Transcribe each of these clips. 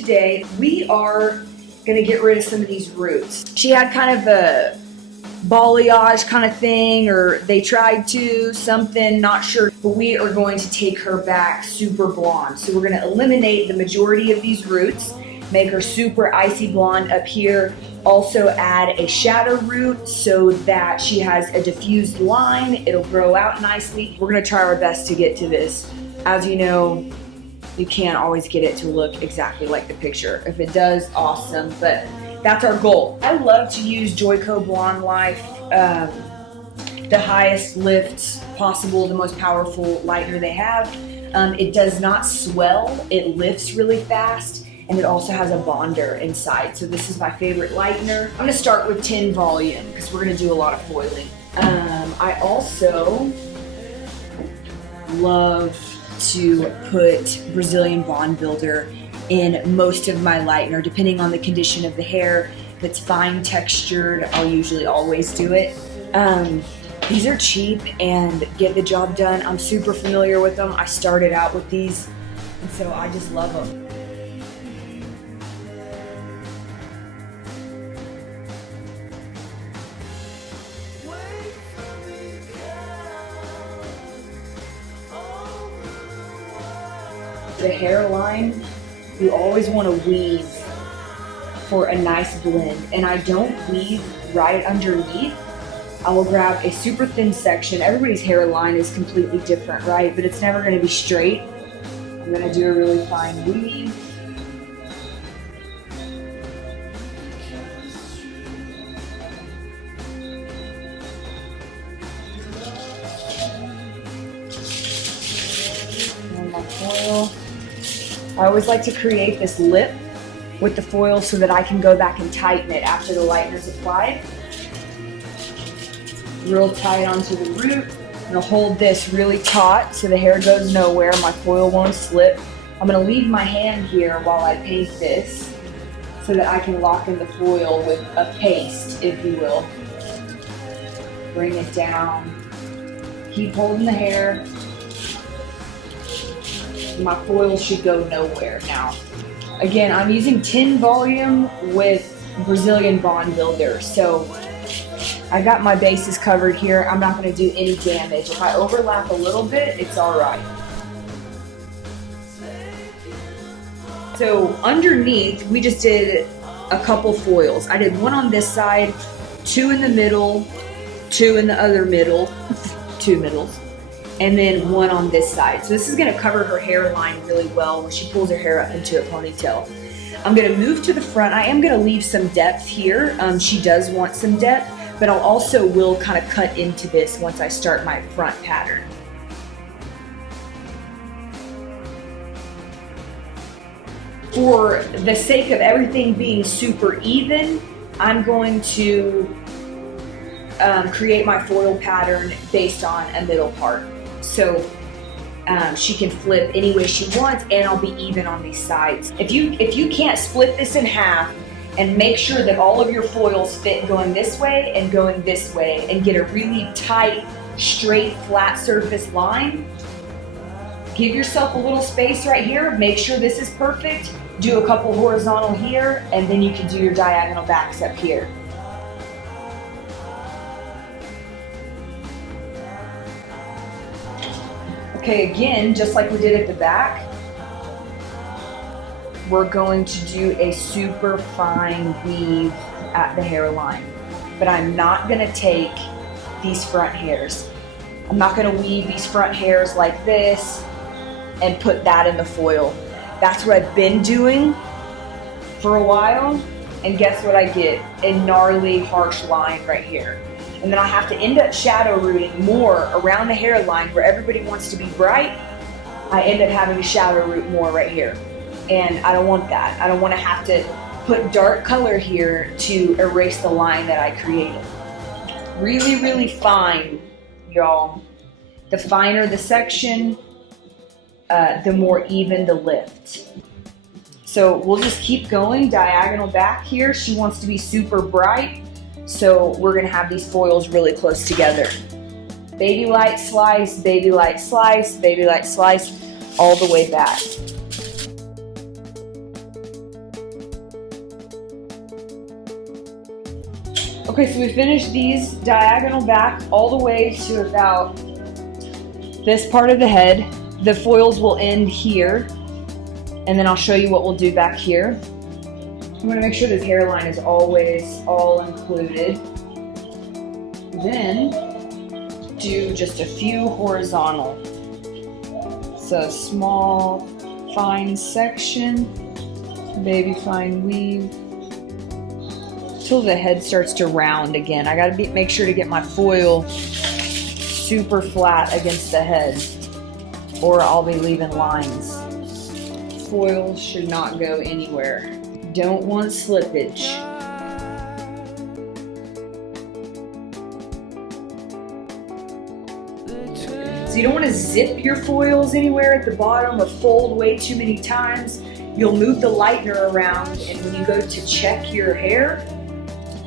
today we are gonna get rid of some of these roots. She had kind of a balayage kind of thing, or they tried to, something, not sure, but we are going to take her back super blonde. So we're gonna eliminate the majority of these roots, make her super icy blonde up here, also add a shadow root so that she has a diffused line. It'll grow out nicely. We're gonna try our best to get to this. As you know, you can't always get it to look exactly like the picture. If it does, awesome, but that's our goal. I love to use Joico Blonde Life, the highest lift possible, the most powerful lightener they have. It does not swell, it lifts really fast, and it also has a bonder inside. So this is my favorite lightener. I'm gonna start with 10 volume because we're gonna do a lot of foiling. I also love to put Brazilian Bond Builder in most of my lightener, depending on the condition of the hair. If it's fine textured, I'll usually always do it. These are cheap and get the job done. I'm super familiar with them. I started out with these, and so I just love them. The hairline, you always want to weave for a nice blend, and I don't weave right underneath. I will grab a super thin section. Everybody's hairline is completely different, right? But it's never going to be straight. I'm going to do a really fine weave. And my foil. I always like to create this lip with the foil so that I can go back and tighten it after the lightener's applied. Real tight onto the root. I'm gonna hold this really taut so the hair goes nowhere, my foil won't slip. I'm gonna leave my hand here while I paint this so that I can lock in the foil with a paste, if you will. Bring it down. Keep holding the hair. My foil should go nowhere now. Again, I'm using 10 volume with Brazilian Bond Builder, so I got my bases covered here. I'm not going to do any damage. If I overlap a little bit, it's all right. So underneath, we just did a couple foils. I did one on this side, 2 in the middle, 2 in the other middle, 2 middles, and then 1 on this side. So this is gonna cover her hairline really well when she pulls her hair up into a ponytail. I'm gonna move to the front. I am gonna leave some depth here. She does want some depth, but I'll also will kind of cut into this once I start my front pattern. For the sake of everything being super even, I'm going to create my foil pattern based on a middle part. So she can flip any way she wants, and I'll be even on these sides. If you can't split this in half and make sure that all of your foils fit going this way and going this way and get a really tight, straight, flat surface line, give yourself a little space right here. Make sure this is perfect. Do a couple horizontal here, and then you can do your diagonal backs up here. Okay, again, just like we did at the back, we're going to do a super fine weave at the hairline. But I'm not gonna take these front hairs. I'm not gonna weave these front hairs like this and put that in the foil. That's what I've been doing for a while, and guess what I get? A gnarly, harsh line right here. And then I have to end up shadow rooting more around the hairline where everybody wants to be bright. I end up having to shadow root more right here. And I don't want that. I don't want to have to put dark color here to erase the line that I created. Really, really fine, y'all. The finer the section, the more even the lift. So we'll just keep going diagonal back here. She wants to be super bright. So we're gonna have these foils really close together. Babylight slice, Babylight slice, Babylight slice, all the way back. Okay, so we finished these diagonal back all the way to about this part of the head. The foils will end here, and then I'll show you what we'll do back here. I'm gonna make sure this hairline is always all included. Then do just a few horizontal. So small, fine section, baby fine weave, till the head starts to round again. I gotta make sure to get my foil super flat against the head, or I'll be leaving lines. Foil should not go anywhere. Don't want slippage. So you don't want to zip your foils anywhere at the bottom or fold way too many times. You'll move the lightener around, and when you go to check your hair,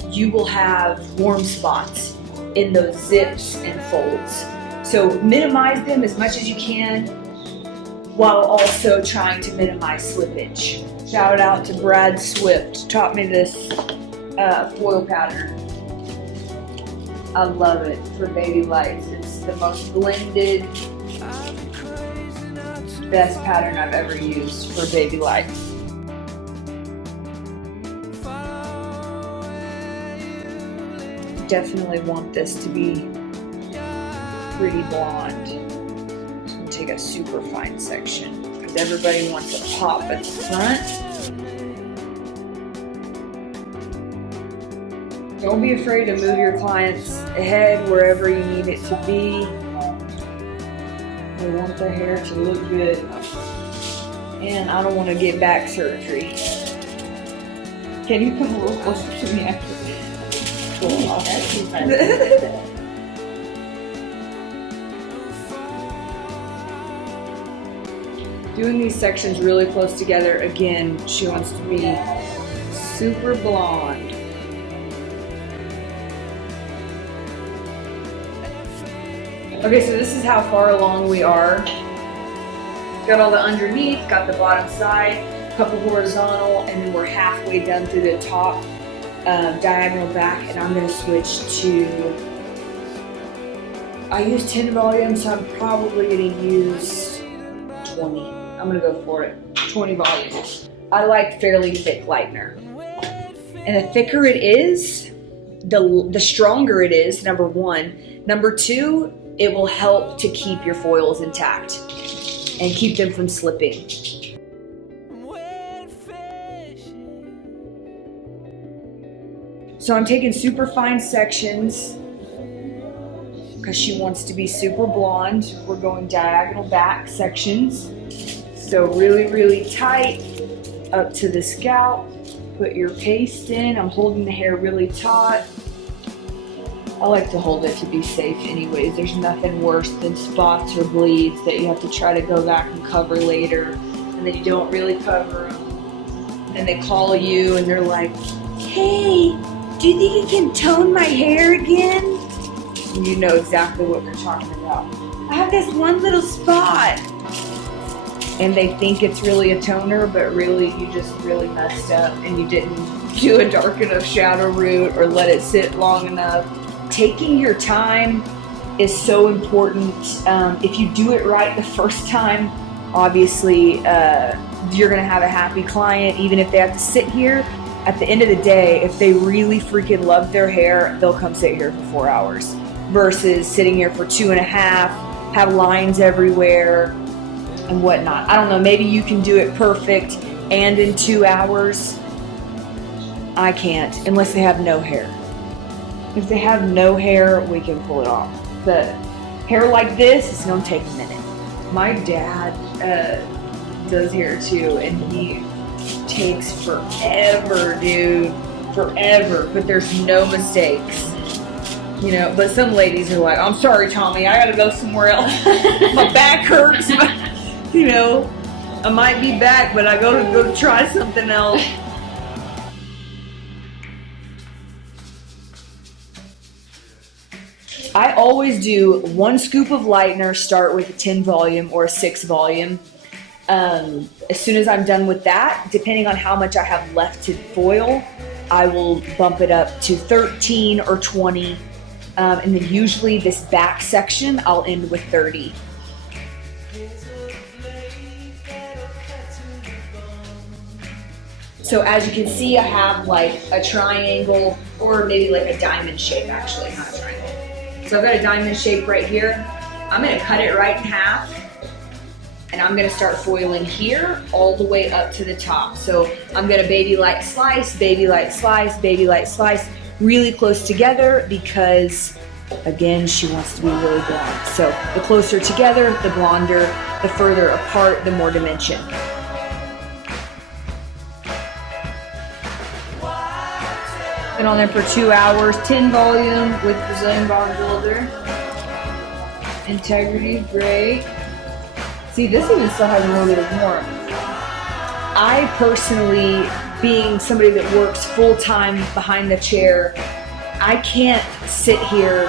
you will have warm spots in those zips and folds. So minimize them as much as you can while also trying to minimize slippage. Shout out to Brad Swift, taught me this foil pattern. I love it for Babylights. It's the most blended, best pattern I've ever used for Babylights. Definitely want this to be pretty blonde. So I'm gonna take a super fine section because everybody wants a pop at the front. Don't be afraid to move your client's head wherever you need it to be. They want their hair to look good. And I don't want to get back surgery. Can you come a little closer to me after? Cool. Doing these sections really close together. Again, she wants to be super blonde. Okay, so this is how far along we are. Got all the underneath, got the bottom side, a couple horizontal, and then we're halfway done through the top diagonal back, and I'm gonna switch to, I use 10 volume, so I'm probably gonna use 20. I'm gonna go for it, 20 volumes. I like fairly thick lightener. And the thicker it is, the stronger it is, number one. Number two, it will help to keep your foils intact and keep them from slipping. So I'm taking super fine sections because she wants to be super blonde. We're going diagonal back sections. So really, really tight up to the scalp. Put your paste in. I'm holding the hair really taut. I like to hold it to be safe anyways. There's nothing worse than spots or bleeds that you have to try to go back and cover later, and then you don't really cover them. And they call you and they're like, hey, do you think you can tone my hair again? And you know exactly what they're talking about. I have this one little spot. And they think it's really a toner, but really you just really messed up and you didn't do a dark enough shadow root or let it sit long enough. Taking your time is so important. If you do it right the first time, obviously you're gonna have a happy client, even if they have to sit here. At the end of the day, if they really freaking love their hair, they'll come sit here for 4 hours versus sitting here for 2.5, have lines everywhere and whatnot. I don't know, maybe you can do it perfect and in 2 hours. I can't, unless they have no hair. If they have no hair, we can pull it off. But hair like this is gonna take a minute. My dad does hair too, and he takes forever, dude, forever, but there's no mistakes. You know, but some ladies are like, I'm sorry, Tommy, I gotta go somewhere else. My back hurts. You know, I might be back, but I gotta go try something else. I always do 1 scoop of lightener, start with a 10 volume or a 6 volume. As soon as I'm done with that, depending on how much I have left to foil, I will bump it up to 13 or 20. And then usually this back section, I'll end with 30. So as you can see, I have like a triangle, or maybe like a diamond shape actually, not a triangle. So I've got a diamond shape right here. I'm gonna cut it right in half, and I'm gonna start foiling here all the way up to the top. So I'm gonna Babylight slice, Babylight slice, Babylight slice, really close together because, again, she wants to be really blonde. So the closer together, the blonder, the further apart, the more dimension. Been on there for 2 hours, 10 volume with Brazilian bond builder. Integrity, great. See, this even still has a little bit of warmth. I personally, being somebody that works full-time behind the chair, I can't sit here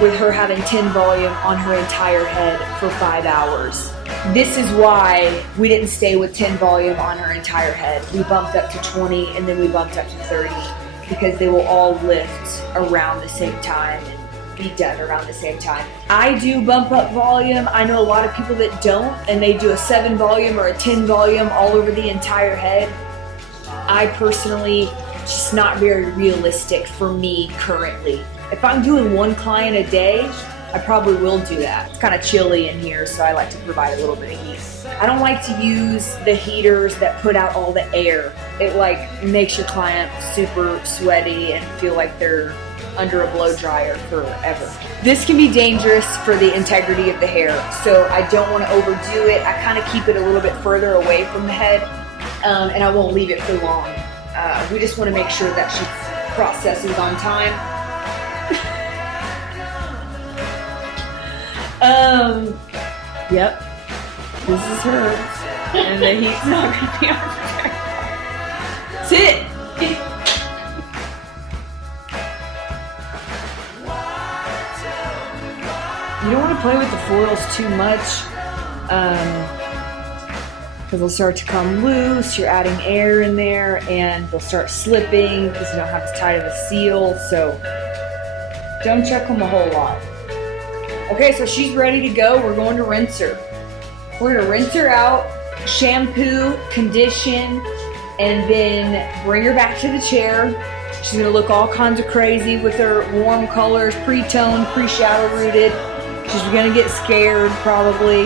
with her having 10 volume on her entire head for 5 hours. This is why we didn't stay with 10 volume on her entire head. We bumped up to 20 and then we bumped up to 30 because they will all lift around the same time and be done around the same time. I do bump up volume. I know a lot of people that don't, and they do a 7 volume or a 10 volume all over the entire head. I personally, just not very realistic for me currently. If I'm doing 1 client a day, I probably will do that. It's kind of chilly in here, so I like to provide a little bit of heat. I don't like to use the heaters that put out all the air. It like makes your client super sweaty and feel like they're under a blow dryer forever. This can be dangerous for the integrity of the hair, so I don't want to overdo it. I kind of keep it a little bit further away from the head, and I won't leave it for long. We just want to make sure that she processes on time. Yep, this is her, and the heat's not going to be on her. Sit! You don't want to play with the foils too much, because they'll start to come loose. You're adding air in there, and they'll start slipping because you don't have as tight of a seal, so don't check them a whole lot. Okay, so she's ready to go. We're going to rinse her. We're going to rinse her out, shampoo, condition, and then bring her back to the chair. She's going to look all kinds of crazy with her warm colors, pre-toned, pre-shadow rooted. She's going to get scared probably,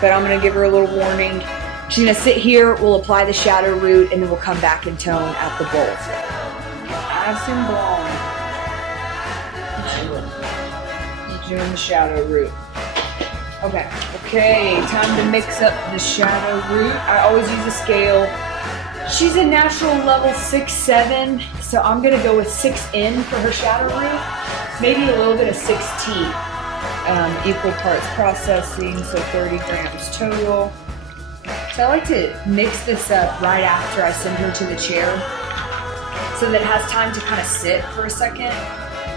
but I'm going to give her a little warning. She's going to sit here, we'll apply the shadow root, and then we'll come back and tone at the bowl. Nice and blonde. Doing the shadow root. Okay, time to mix up the shadow root. I always use a scale. She's a natural level 6-7, so I'm gonna go with 6N for her shadow root. Maybe a little bit of 6T. Equal parts processing, so 30 grams total. So I like to mix this up right after I send her to the chair so that it has time to kind of sit for a second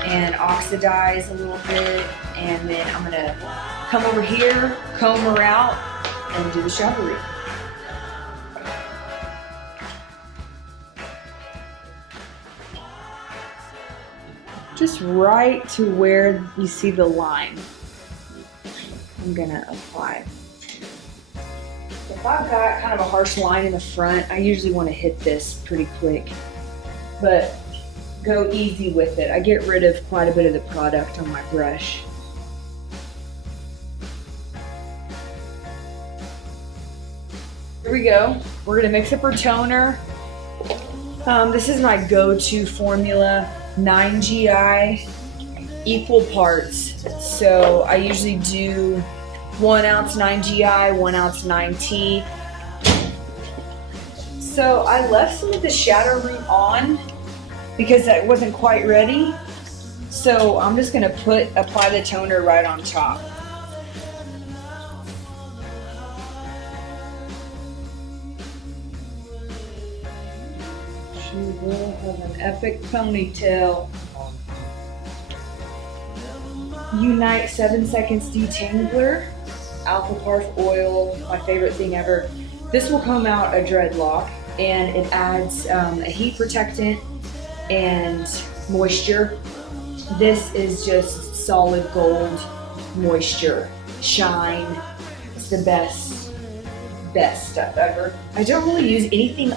and oxidize a little bit, and then I'm gonna come over here, comb her out, and do the shadow root. Just right to where you see the line, I'm gonna apply. If I've got kind of a harsh line in the front, I usually want to hit this pretty quick, but go easy with it. I get rid of quite a bit of the product on my brush. Here we go. We're gonna mix up our toner. This is my go-to formula, 9GI, equal parts. So I usually do 1 ounce 9GI, 1 ounce 9T. So I left some of the shadow root on because I wasn't quite ready. So I'm just gonna apply the toner right on top. She will have an epic ponytail. Unite 7 seconds detangler, alpha parf oil, my favorite thing ever. This will comb out a dreadlock, and it adds a heat protectant and moisture. This is just solid gold moisture, shine. It's the best stuff ever. I don't really use anything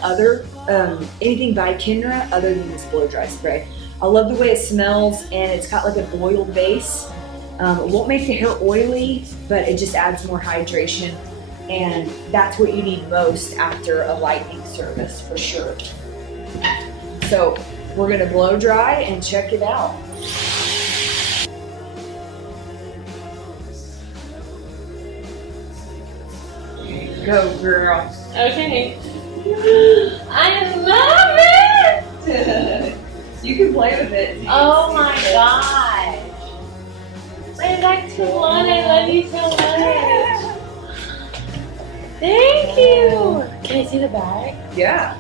by Kenra other than this blow dry spray. I love the way it smells, and it's got like a oiled base. It won't make the hair oily, but it just adds more hydration, and that's what you need most after a lightning service for sure. So we're gonna blow dry and check it out. Go, girl. Okay. I love it! You can play with it. Oh my gosh. I like to one. I love you so much. Thank you. Can I see the bag? Yeah.